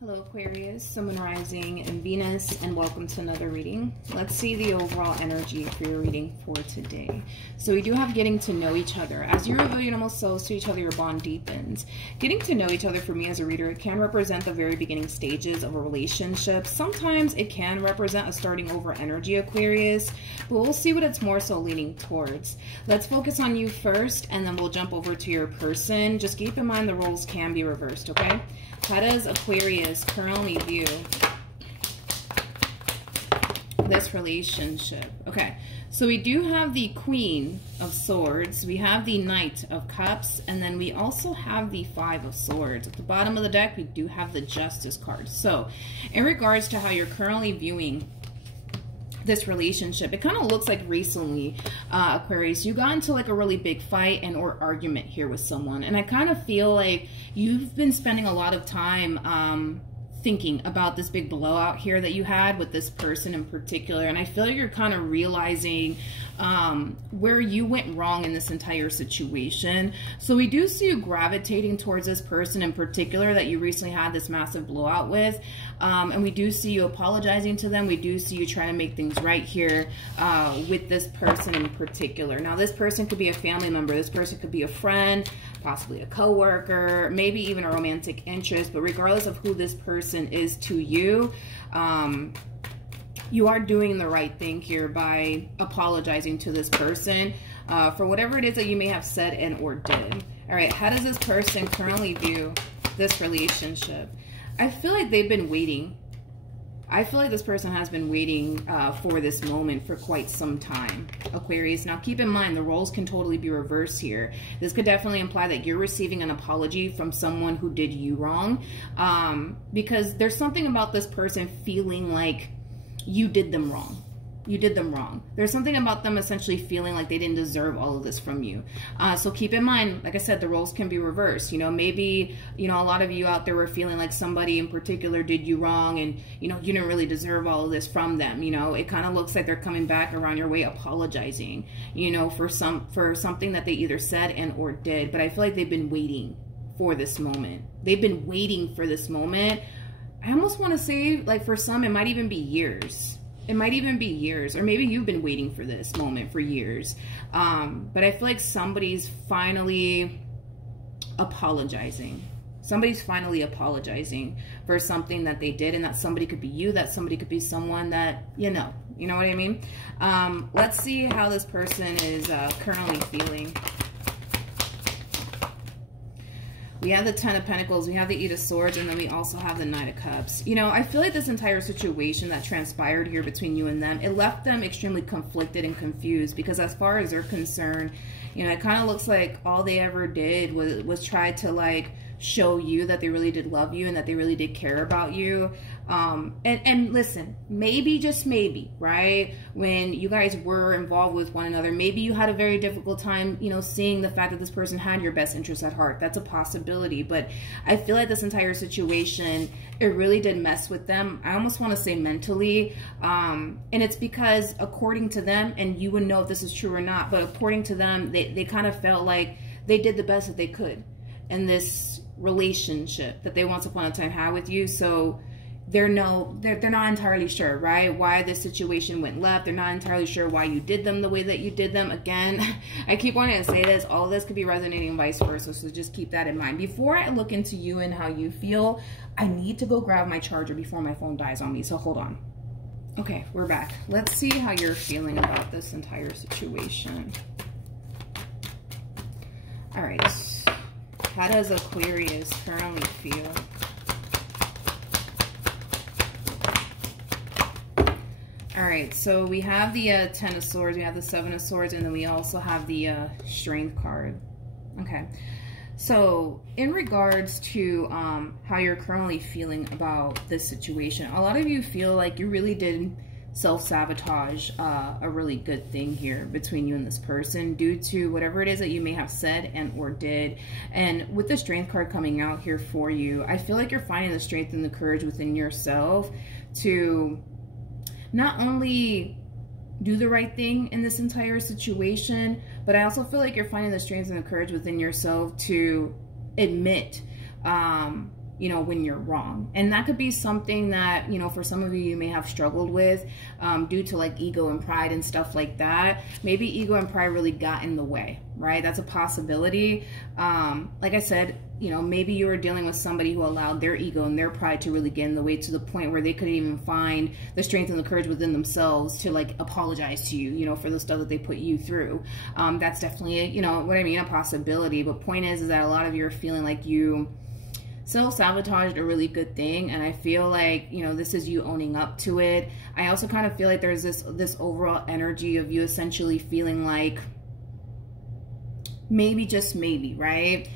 Hello Aquarius, Sun, Moon, Rising, and Venus, and welcome to another reading. Let's see the overall energy for your reading for today. So we do have getting to know each other. As you reveal your innermost souls to each other, your bond deepens. Getting to know each other for me as a reader, it can represent the very beginning stages of a relationship. Sometimes it can represent a starting over energy, Aquarius, but we'll see what it's more so leaning towards. Let's focus on you first, and then we'll jump over to your person. Just keep in mind the roles can be reversed, okay? How does Aquarius currently view this relationship? Okay, so we do have the Queen of Swords, we have the Knight of Cups, and then we also have the Five of Swords. At the bottom of the deck, we do have the Justice card. So, in regards to how you're currently viewing this relationship, it kind of looks like recently, Aquarius, you got into like a really big fight and or argument here with someone, and I kind of feel like you've been spending a lot of time thinking about this big blowout here that you had with this person in particular, and I feel like you're kind of realizing where you went wrong in this entire situation. So we do see you gravitating towards this person in particular that you recently had this massive blowout with, and we do see you apologizing to them. We do see you trying to make things right here with this person in particular. Now this person could be a family member, this person could be a friend, possibly a co-worker, maybe even a romantic interest, but regardless of who this person is to you, you are doing the right thing here by apologizing to this person for whatever it is that you may have said and or did. All right, how does this person currently view this relationship? I feel like they've been waiting. I feel like this person has been waiting for this moment for quite some time, Aquarius. Now, keep in mind, the roles can totally be reversed here. This could definitely imply that you're receiving an apology from someone who did you wrong, because there's something about this person feeling like you did them wrong. You did them wrong. There's something about them essentially feeling like they didn't deserve all of this from you. So keep in mind, like I said, the roles can be reversed. You know, maybe, you know, a lot of you out there were feeling like somebody in particular did you wrong and, you know, you didn't really deserve all of this from them. You know, it kind of looks like they're coming back around your way apologizing, you know, for something that they either said and or did. But I feel like they've been waiting for this moment. They've been waiting for this moment. I almost want to say, like, for some, it might even be years. It might even be years, or maybe you've been waiting for this moment for years. But I feel like somebody's finally apologizing. Somebody's finally apologizing for something that they did, and that somebody could be you, that somebody could be someone that, you know what I mean? Let's see how this person is currently feeling. We have the Ten of Pentacles, we have the Eight of Swords, and then we also have the Knight of Cups. You know, I feel like this entire situation that transpired here between you and them, it left them extremely conflicted and confused, because as far as they're concerned, you know, it kind of looks like all they ever did was try to, like, show you that they really did love you and that they really did care about you. And listen, maybe, just maybe, right, when you guys were involved with one another, maybe you had a very difficult time, you know, seeing the fact that this person had your best interest at heart. That's a possibility. But I feel like this entire situation, it really did mess with them. I almost want to say mentally. And it's because according to them, and you would know if this is true or not, but according to them, they kind of felt like they did the best that they could in this relationship that they once upon a time had with you. So they're not entirely sure, right, why this situation went left. They're not entirely sure why you did them the way that you did them. Again, I keep wanting to say this, all of this could be resonating and vice versa, so just keep that in mind. Before I look into you and how you feel, I need to go grab my charger before my phone dies on me, so hold on. Okay, we're back. Let's see how you're feeling about this entire situation. All right, how does Aquarius currently feel? All right, so we have the Ten of Swords, we have the Seven of Swords, and then we also have the Strength card. Okay, so in regards to how you're currently feeling about this situation, a lot of you feel like you really did self-sabotage a really good thing here between you and this person due to whatever it is that you may have said and or did. And with the Strength card coming out here for you, I feel like you're finding the strength and the courage within yourself to not only do the right thing in this entire situation, but I also feel like you're finding the strength and the courage within yourself to admit you know, when you're wrong. And that could be something that, you know, for some of you, you may have struggled with due to like ego and pride and stuff like that. Maybe ego and pride really got in the way, right? That's a possibility. Like I said, you know, maybe you were dealing with somebody who allowed their ego and their pride to really get in the way to the point where they couldn't even find the strength and the courage within themselves to like apologize to you, you know, for the stuff that they put you through. That's definitely, you know, what I mean, a possibility. But point is that a lot of you are feeling like you self-sabotaged a really good thing, and I feel like, you know, this is you owning up to it. I also kind of feel like there's this overall energy of you essentially feeling like maybe, just maybe, right?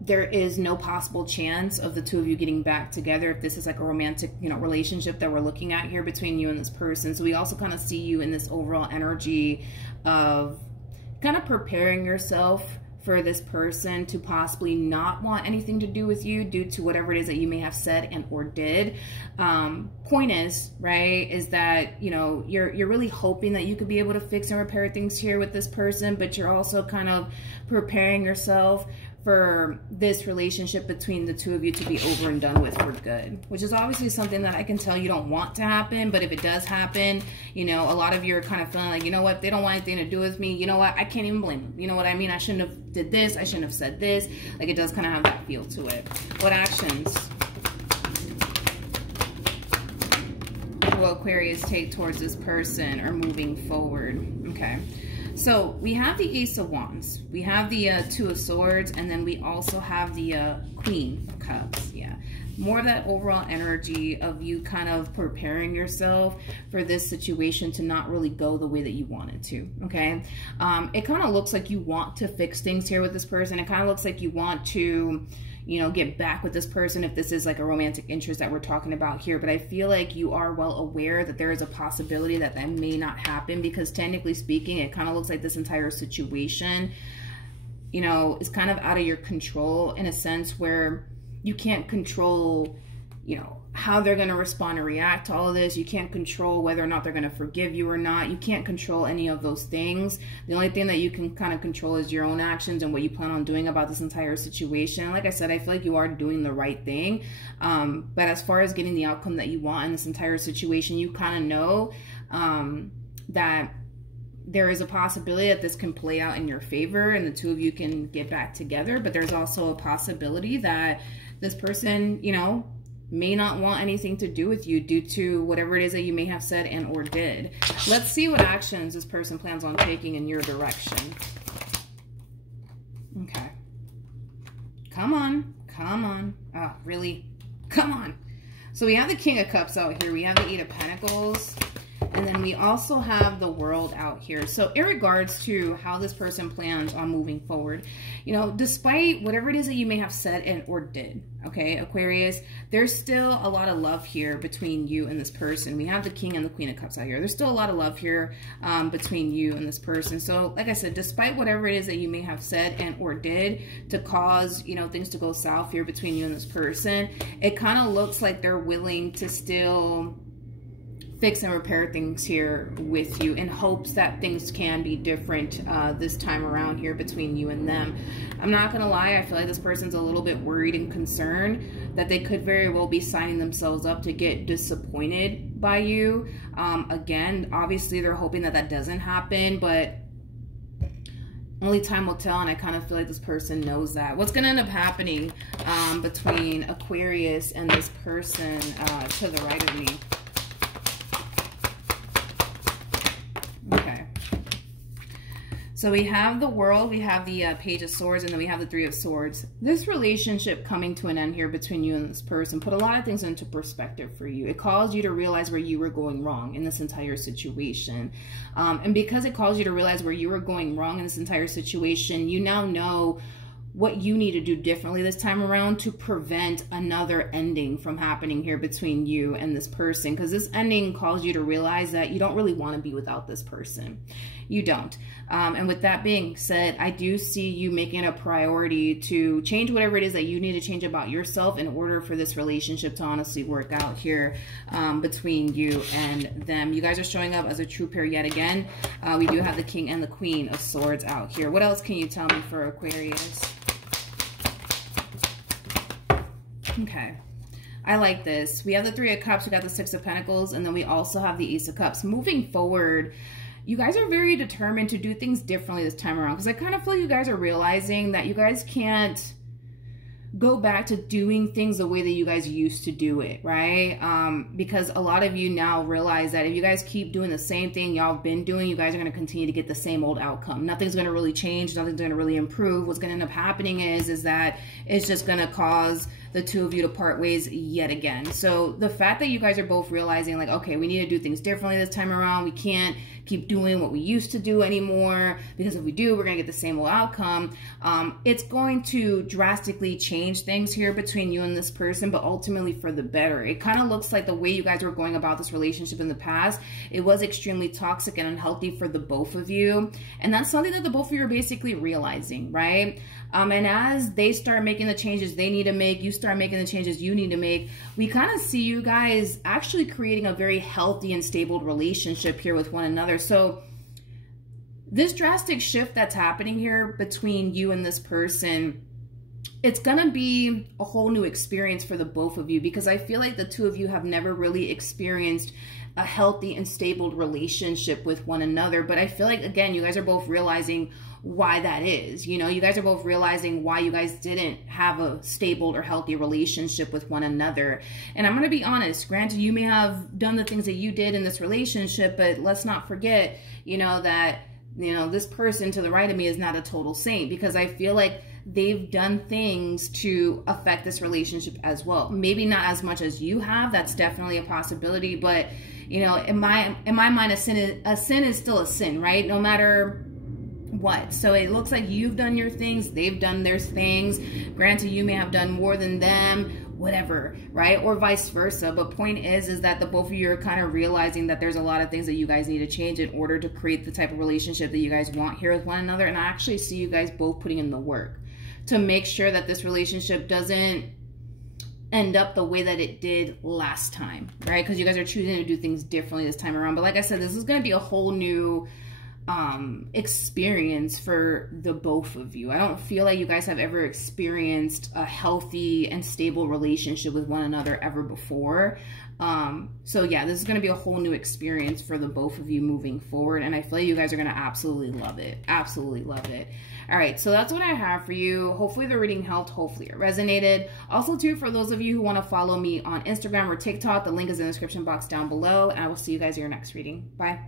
There is no possible chance of the two of you getting back together if this is like a romantic, you know, relationship that we're looking at here between you and this person. So we also kind of see you in this overall energy of kind of preparing yourself for this person to possibly not want anything to do with you due to whatever it is that you may have said and or did. Point is, right, is that, you know, you're really hoping that you could be able to fix and repair things here with this person, but you're also kind of preparing yourself for this relationship between the two of you to be over and done with for good, which is obviously something that I can tell you don't want to happen. But if it does happen, you know, a lot of you are kind of feeling like, you know what, they don't want anything to do with me. You know what, I can't even blame them. You know what I mean? I shouldn't have did this. I shouldn't have said this. Like, it does kind of have that feel to it. What actions will Aquarius take towards this person or moving forward? Okay. So we have the Ace of Wands, we have the Two of Swords, and then we also have the Queen of Cups. Yeah, more of that overall energy of you kind of preparing yourself for this situation to not really go the way that you want it to. Okay, it kind of looks like you want to fix things here with this person. It kind of looks like you want to, you know, get back with this person if this is like a romantic interest that we're talking about here. But I feel like you are well aware that there is a possibility that that may not happen, because technically speaking, it kind of looks like this entire situation, you know, is kind of out of your control in a sense where you can't control, you know, how they're going to respond and react to all of this. You can't control whether or not they're going to forgive you or not. You can't control any of those things. The only thing that you can kind of control is your own actions and what you plan on doing about this entire situation. Like I said, I feel like you are doing the right thing. But as far as getting the outcome that you want in this entire situation, you kind of know that there is a possibility that this can play out in your favor and the two of you can get back together. But there's also a possibility that this person, you know, may not want anything to do with you due to whatever it is that you may have said and or did. Let's see what actions this person plans on taking in your direction. Okay. Come on. Come on. Oh, really? Come on. So we have the King of Cups out here. We have the Eight of Pentacles. And then we also have the World out here. So in regards to how this person plans on moving forward, you know, despite whatever it is that you may have said and or did, okay, Aquarius, there's still a lot of love here between you and this person. We have the King and the Queen of Cups out here. There's still a lot of love here between you and this person. So like I said, despite whatever it is that you may have said and or did to cause, you know, things to go south here between you and this person, it kind of looks like they're willing to still fix and repair things here with you in hopes that things can be different this time around here between you and them. I'm not gonna lie, I feel like this person's a little bit worried and concerned that they could very well be signing themselves up to get disappointed by you. Again, obviously they're hoping that that doesn't happen, but only time will tell, and I kind of feel like this person knows that. What's going to end up happening between Aquarius and this person to the right of me? Okay. So we have the World, we have the Page of Swords, and then we have the Three of Swords. This relationship coming to an end here between you and this person put a lot of things into perspective for you. It caused you to realize where you were going wrong in this entire situation. And because it caused you to realize where you were going wrong in this entire situation, you now know what you need to do differently this time around to prevent another ending from happening here between you and this person. Because this ending caused you to realize that you don't really want to be without this person. You don't. And with that being said, I do see you making a priority to change whatever it is that you need to change about yourself in order for this relationship to honestly work out here between you and them. You guys are showing up as a true pair yet again. We do have the King and the Queen of Swords out here. What else can you tell me for Aquarius? Okay. I like this. We have the Three of Cups, we got the Six of Pentacles, and then we also have the Ace of Cups. Moving forward, you guys are very determined to do things differently this time around, because I kind of feel you guys are realizing that you guys can't go back to doing things the way that you guys used to do it, right? Because a lot of you now realize that if you guys keep doing the same thing y'all been doing, you guys are going to continue to get the same old outcome. Nothing's going to really change. Nothing's going to really improve. What's going to end up happening is that it's just going to cause the two of you to part ways yet again. So the fact that you guys are both realizing like, okay, we need to do things differently this time around. We can't keep doing what we used to do anymore, because if we do, we're going to get the same old outcome. It's going to drastically change things here between you and this person, but ultimately for the better. It kind of looks like the way you guys were going about this relationship in the past, it was extremely toxic and unhealthy for the both of you. And that's something that the both of you are basically realizing, right? And as they start making the changes they need to make, you start making the changes you need to make, we kind of see you guys actually creating a very healthy and stable relationship here with one another. So this drastic shift that's happening here between you and this person, it's going to be a whole new experience for the both of you, because I feel like the two of you have never really experienced a healthy and stable relationship with one another. But I feel like, again, you guys are both realizing why that is. You know, you guys are both realizing why you guys didn't have a stable or healthy relationship with one another. And I'm going to be honest, granted, you may have done the things that you did in this relationship, but let's not forget, you know, that, you know, this person to the right of me is not a total saint, because I feel like they've done things to affect this relationship as well. Maybe not as much as you have. That's definitely a possibility. But, you know, in my mind, a sin is still a sin, right? No matter what. So it looks like you've done your things, they've done their things. Granted, you may have done more than them, whatever, right? Or vice versa. But point is that the both of you are kind of realizing that there's a lot of things that you guys need to change in order to create the type of relationship that you guys want here with one another. And I actually see you guys both putting in the work to make sure that this relationship doesn't end up the way that it did last time, right? Because you guys are choosing to do things differently this time around. But like I said, this is going to be a whole new experience for the both of you. I don't feel like you guys have ever experienced a healthy and stable relationship with one another ever before. So yeah, this is going to be a whole new experience for the both of you moving forward. And I feel like you guys are going to absolutely love it. Absolutely love it. All right, so that's what I have for you. Hopefully the reading helped. Hopefully it resonated. Also, too, for those of you who want to follow me on Instagram or TikTok, the link is in the description box down below. And I will see you guys in your next reading. Bye.